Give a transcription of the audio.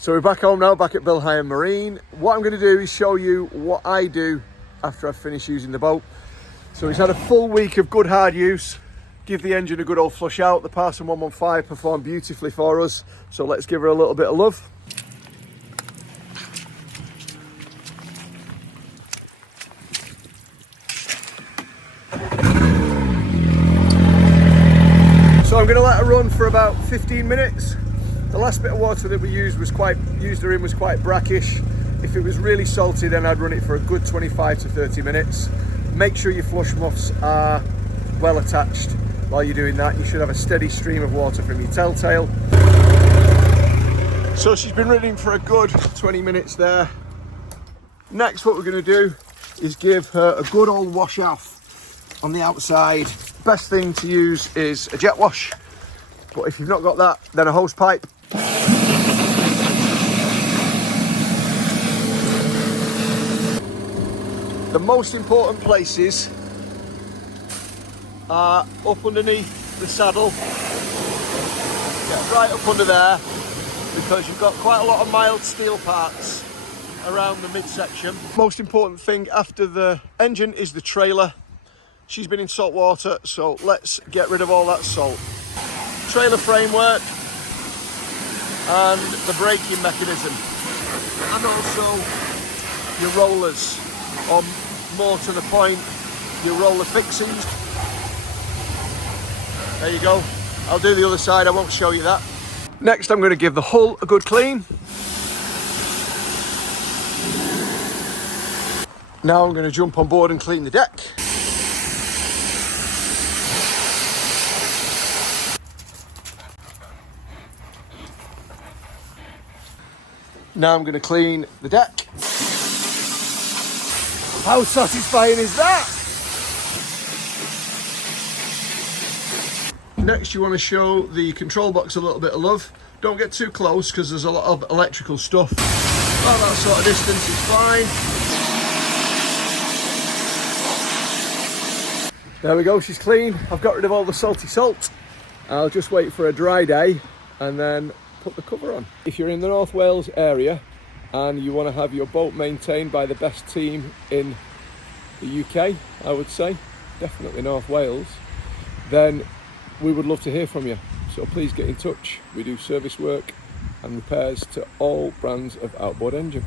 So we're back home now, back at Bill Higham Marine. What I'm going to do is show you what I do after I've finished using the boat. So it's had a full week of good hard use. Give the engine a good old flush out. The Parson 115 performed beautifully for us. So let's give her a little bit of love. So I'm going to let her run for about 15 minutes. The last bit of water that we used her in was quite brackish. If it was really salty, then I'd run it for a good 25 to 30 minutes. Make sure your flush muffs are well attached while you're doing that. You should have a steady stream of water from your telltale. So she's been running for a good 20 minutes there. Next, what we're going to do is give her a good old wash off on the outside. Best thing to use is a jet wash, but if you've not got that, then a hose pipe. The most important places are up underneath the saddle. Get right up under there, because you've got quite a lot of mild steel parts around the midsection. Most important thing after the engine is the trailer. She's been in salt water, so let's get rid of all that salt. Trailer framework and the braking mechanism, and also your rollers, or more to the point, your roller fixings. There you go. I'll do the other side, I won't show you that. Next, I'm going to give the hull a good clean. Now I'm going to jump on board and clean the deck. Now I'm going to clean the deck. How satisfying is that? Next, you want to show the control box a little bit of love. Don't get too close because there's a lot of electrical stuff. About that sort of distance is fine. There we go, she's clean. I've got rid of all the salty salt. I'll just wait for a dry day and then put the cover on. If you're in the North Wales area and you want to have your boat maintained by the best team in the UK, I would say, definitely North Wales, then we would love to hear from you. So please get in touch. We do service work and repairs to all brands of outboard engine.